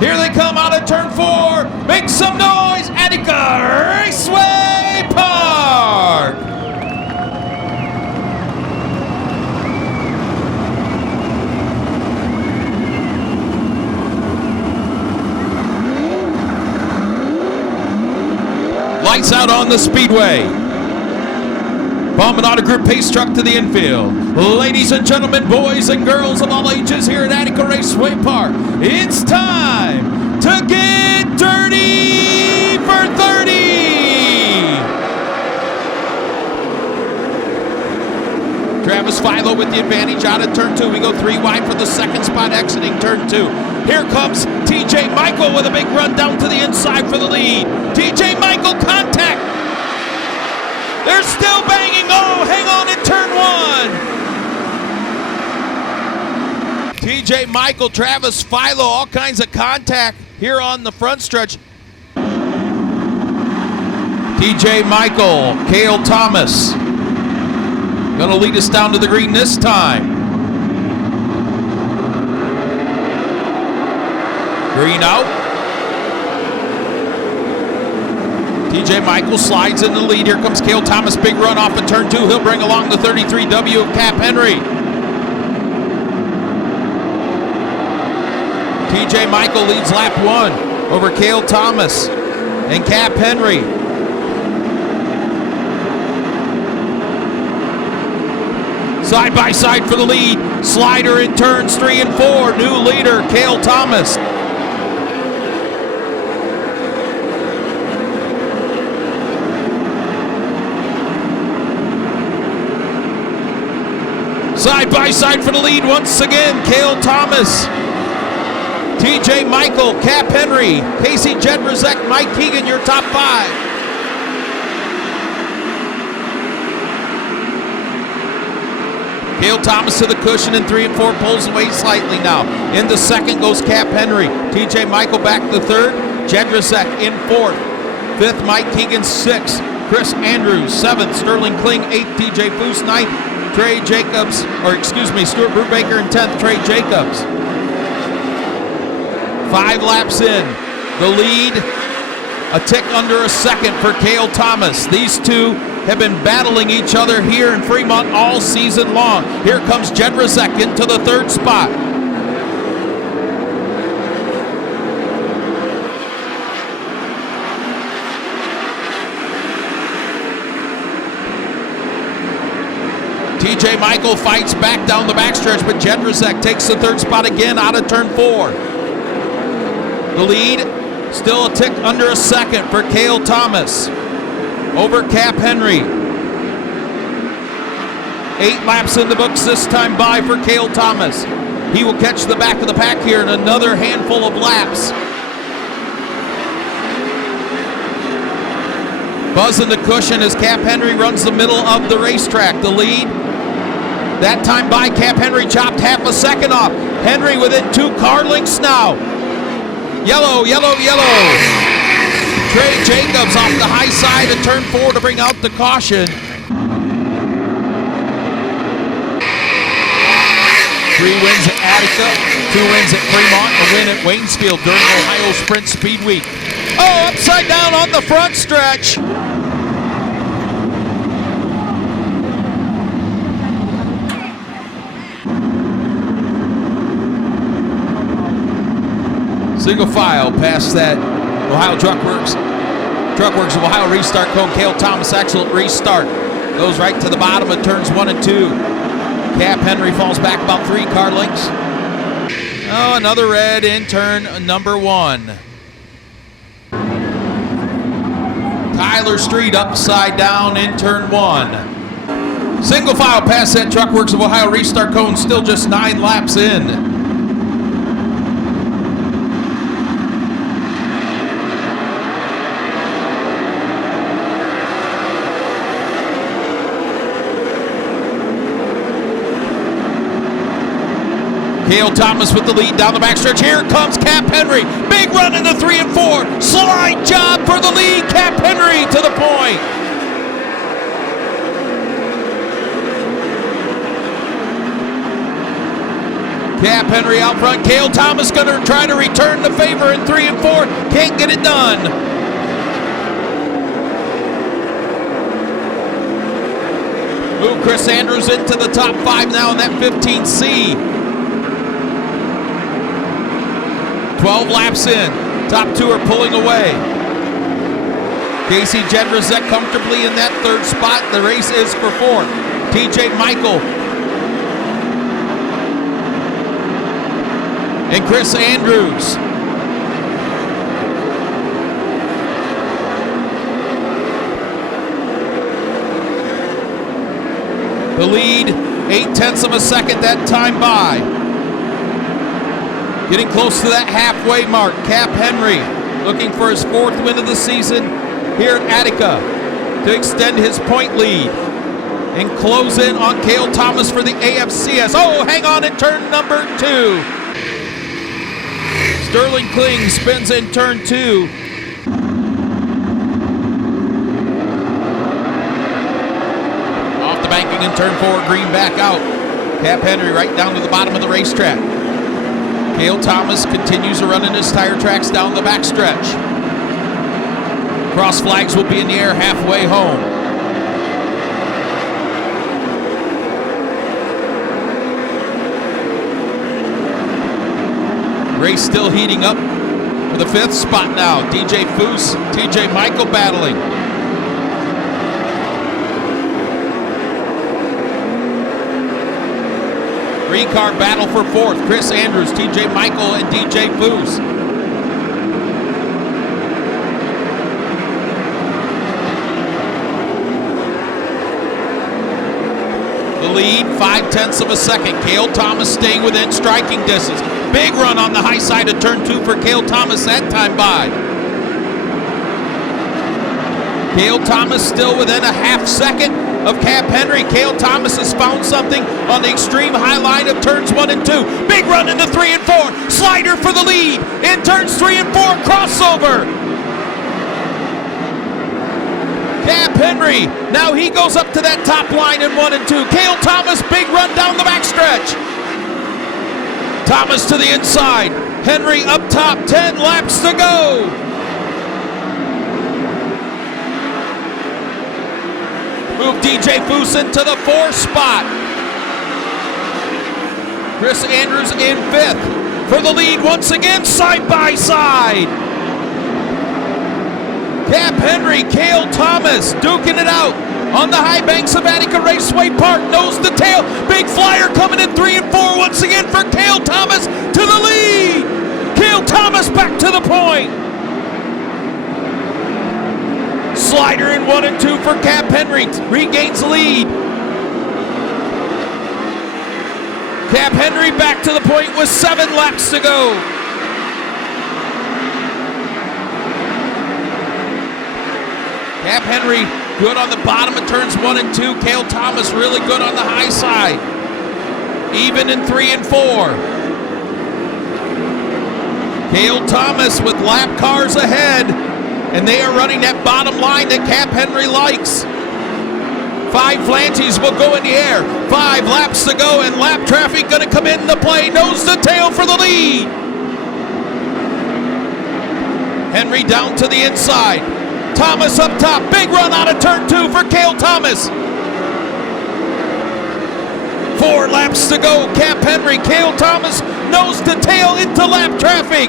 Here they come out of turn 4. Make some noise, Attica Raceway Park. Lights out on the speedway. Bombing out a group pace truck to the infield. Ladies and gentlemen, boys and girls of all ages here at Attica Raceway Park, it's time to get dirty for 30. Travis Philo with the advantage out of turn 2. We go 3 wide for the second spot exiting turn 2. Here comes TJ Michael with a big run down to the inside for the lead. TJ Michael, contact. They're still banging. Oh, hang on in turn 1. TJ Michael, Travis Philo, all kinds of contact here on the front stretch. TJ Michael, Cale Thomas, gonna lead us down to the green this time. Green out. TJ Michael slides in the lead. Here comes Cale Thomas. Big run off of turn 2. He'll bring along the 33W of Cap Henry. TJ Michael leads lap 1 over Cale Thomas and Cap Henry. Side by side for the lead. Slider in turns 3 and 4. New leader, Cale Thomas. Side by side for the lead once again, Cale Thomas. TJ Michael, Cap Henry, Casey Jedrzak, Mike Keegan, your top 5. Cale Thomas to the cushion in 3 and 4, pulls away slightly now. In the second goes Cap Henry. TJ Michael back to the 3rd. Jedrzak in 4th. 5th, Mike Keegan 6th. Chris Andrews 7th. Sterling Kling 8th. TJ Foose 9th. Trey Jacobs, Stuart Brubaker in 10th. Trey Jacobs. 5 laps in. The lead, a tick under a second for Cale Thomas. These two have been battling each other here in Fremont all season long. Here comes Jedrzak into the 3rd spot. TJ Michael fights back down the backstretch, but Jedrzak takes the 3rd spot again out of turn 4. The lead, still a tick under a second for Cale Thomas over Cap Henry. 8 laps in the books this time by for Cale Thomas. He will catch the back of the pack here in another handful of laps. Buzz in the cushion as Cap Henry runs the middle of the racetrack. The lead, that time by Cap Henry, chopped half a second off. Henry within 2 car lengths now. Yellow, yellow, yellow. Trey Jacobs off the high side of turn 4 to bring out the caution. 3 wins at Attica, 2 wins at Fremont, a win at Waynesfield during Ohio Sprint Speed Week. Oh, upside down on the front stretch. Single file past that Ohio Truckworks of Ohio restart cone. Cale Thomas, excellent restart. Goes right to the bottom of turns 1 and 2. Cap Henry falls back about 3 car lengths. Oh, another red in turn number 1. Tyler Street upside down in turn 1. Single file past that Truckworks of Ohio restart cone, still just 9 laps in. Cale Thomas with the lead down the backstretch. Here comes Cap Henry. Big run into 3 and 4. Slide job for the lead. Cap Henry to the point. Cap Henry out front. Cale Thomas going to try to return the favor in 3 and 4. Can't get it done. Move Chris Andrews into the top 5 now in that 15C. 12 laps in. Top 2 are pulling away. Casey Jedrzejczyk comfortably in that 3rd spot. The race is for 4th. TJ Michael and Chris Andrews. The lead, 0.8 of a second that time by. Getting close to that halfway mark. Cap Henry looking for his 4th win of the season here at Attica to extend his point lead and close in on Cale Thomas for the AFCS. Oh, hang on in turn number 2. Sterling Kling spins in turn 2. Off the banking in turn 4, green back out. Cap Henry right down to the bottom of the racetrack. Cale Thomas continues to run in his tire tracks down the backstretch. Cross flags will be in the air halfway home. Race still heating up for the 5th spot now. DJ Foose, TJ Michael battling. Three-car battle for 4th. Chris Andrews, TJ Michael, and DJ Foose. The lead, 0.5 of a second. Cale Thomas staying within striking distance. Big run on the high side of turn 2 for Cale Thomas that time by. Cale Thomas still within a 0.5 second of Cap Henry. Cale Thomas has found something on the extreme high line of turns 1 and 2. Big run into 3 and 4. Slider for the lead in turns 3 and 4. Crossover. Cap Henry, now he goes up to that top line in 1 and 2. Cale Thomas, big run down the backstretch. Thomas to the inside. Henry up top, 10 laps to go. Move DJ Foose into the 4th spot. Chris Andrews in 5th for the lead once again, side by side. Cap Henry, Cale Thomas duking it out on the high banks of Attica Raceway Park, nose to tail. Big flyer coming in 3 and 4 once again for Cale Thomas to the lead. Cale Thomas back to the point. Slider in 1 and 2 for Cap Henry, regains lead. Cap Henry back to the point with 7 laps to go. Cap Henry good on the bottom of turns 1 and 2. Cale Thomas really good on the high side. Even in 3 and 4. Cale Thomas with lap cars ahead. And they are running that bottom line that Cap Henry likes. 5 flanges will go in the air. 5 laps to go, and lap traffic going to come into play. Nose to tail for the lead. Henry down to the inside. Thomas up top. Big run out of turn 2 for Cale Thomas. 4 laps to go. Cap Henry, Cale Thomas, nose to tail into lap traffic.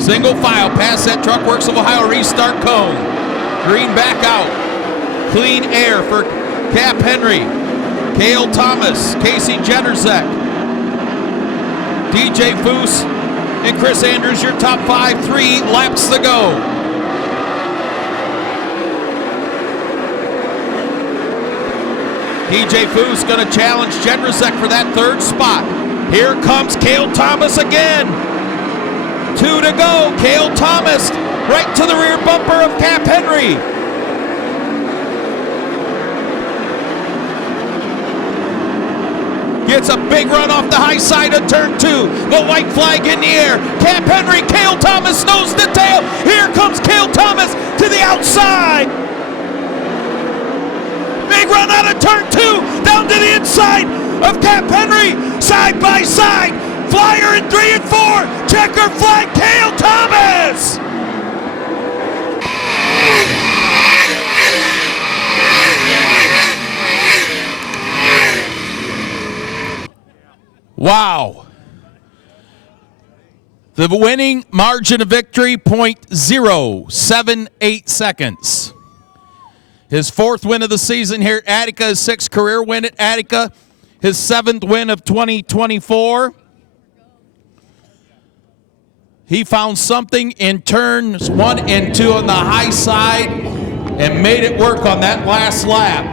Single file past that Truck Works of Ohio restart cone. Green back out. Clean air for Cap Henry. Cale Thomas, Casey Jedrzejczyk, DJ Foose, and Chris Andrews, your top 5, 3 laps to go. DJ Foose going to challenge Jedrzejczyk for that 3rd spot. Here comes Cale Thomas again. 2 to go. Cale Thomas right to the rear bumper of Cap Henry. Gets a big run off the high side of turn 2. The white flag in the air. Camp Henry, Cale Thomas nose to tail. Here comes Cale Thomas to the outside. Big run out of turn 2. Down to the inside of Camp Henry. Side by side. Flyer in 3 and 4. Checker flag, Cale Thomas. Wow. The winning margin of victory, 0.078 seconds. His 4th win of the season here at Attica, his 6th career win at Attica, his 7th win of 2024. He found something in turns 1 and 2 on the high side and made it work on that last lap.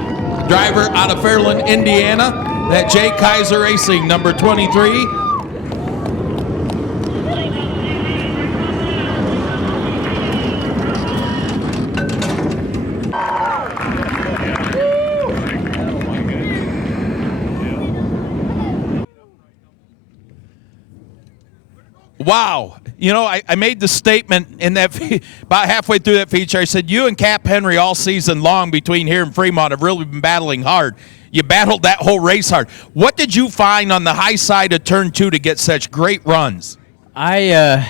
Driver out of Fairland, Indiana. That Jay Kaiser Racing, number 23. Wow. You know, I made the statement in that about halfway through that feature. I said, you and Cap Henry all season long between here and Fremont have really been battling hard. You battled that whole race hard. What did you find on the high side of turn 2 to get such great runs? I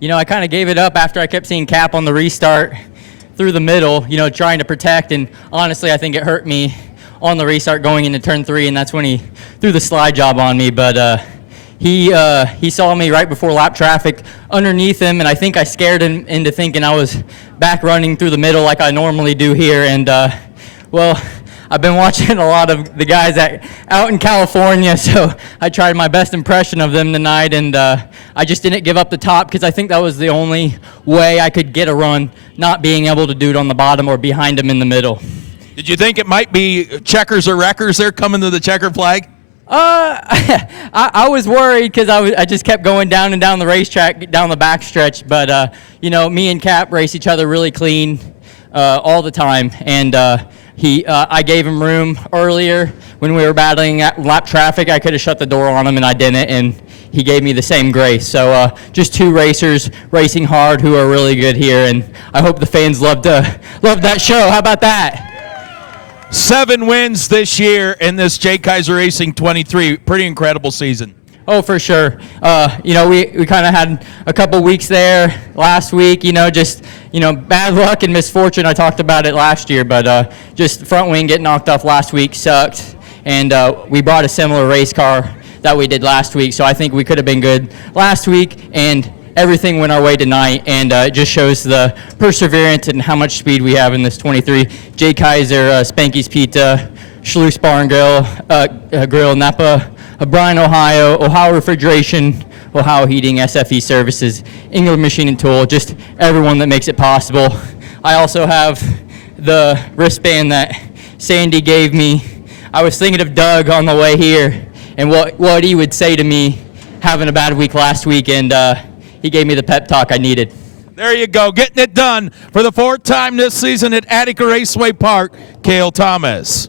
kind of gave it up after I kept seeing Cap on the restart through the middle, trying to protect. And honestly, I think it hurt me on the restart going into turn 3, and that's when he threw the slide job on me. But he saw me right before lap traffic underneath him, and I think I scared him into thinking I was back running through the middle like I normally do here. And, I've been watching a lot of the guys out in California, so I tried my best impression of them tonight, and I just didn't give up the top because I think that was the only way I could get a run, not being able to do it on the bottom or behind him in the middle. Did you think it might be checkers or wreckers there coming to the checker flag? I was worried because I just kept going down and down the racetrack, down the backstretch, but, me and Cap race each other really clean all the time, and I gave him room earlier when we were battling at lap traffic. I could have shut the door on him, and I didn't, and he gave me the same grace. So just 2 racers racing hard who are really good here, and I hope the fans loved that show. How about that? 7 wins this year in this Jay Kaiser Racing 23. Pretty incredible season. Oh, for sure. We kind of had a couple weeks there last week, bad luck and misfortune. I talked about it last year, but just front wing getting knocked off last week sucked. And we brought a similar race car that we did last week, so I think we could have been good last week, and everything went our way tonight, and it just shows the perseverance and how much speed we have in this 23. Jay Kaiser, Spanky's Pizza, Schluss Bar and Grill, Napa, Bryan, Ohio Refrigeration, Ohio Heating, SFE Services, England Machine and Tool, just everyone that makes it possible. I also have the wristband that Sandy gave me. I was thinking of Doug on the way here and what he would say to me having a bad week last week, and he gave me the pep talk I needed. There you go, getting it done for the 4th time this season at Attica Raceway Park, Cale Thomas.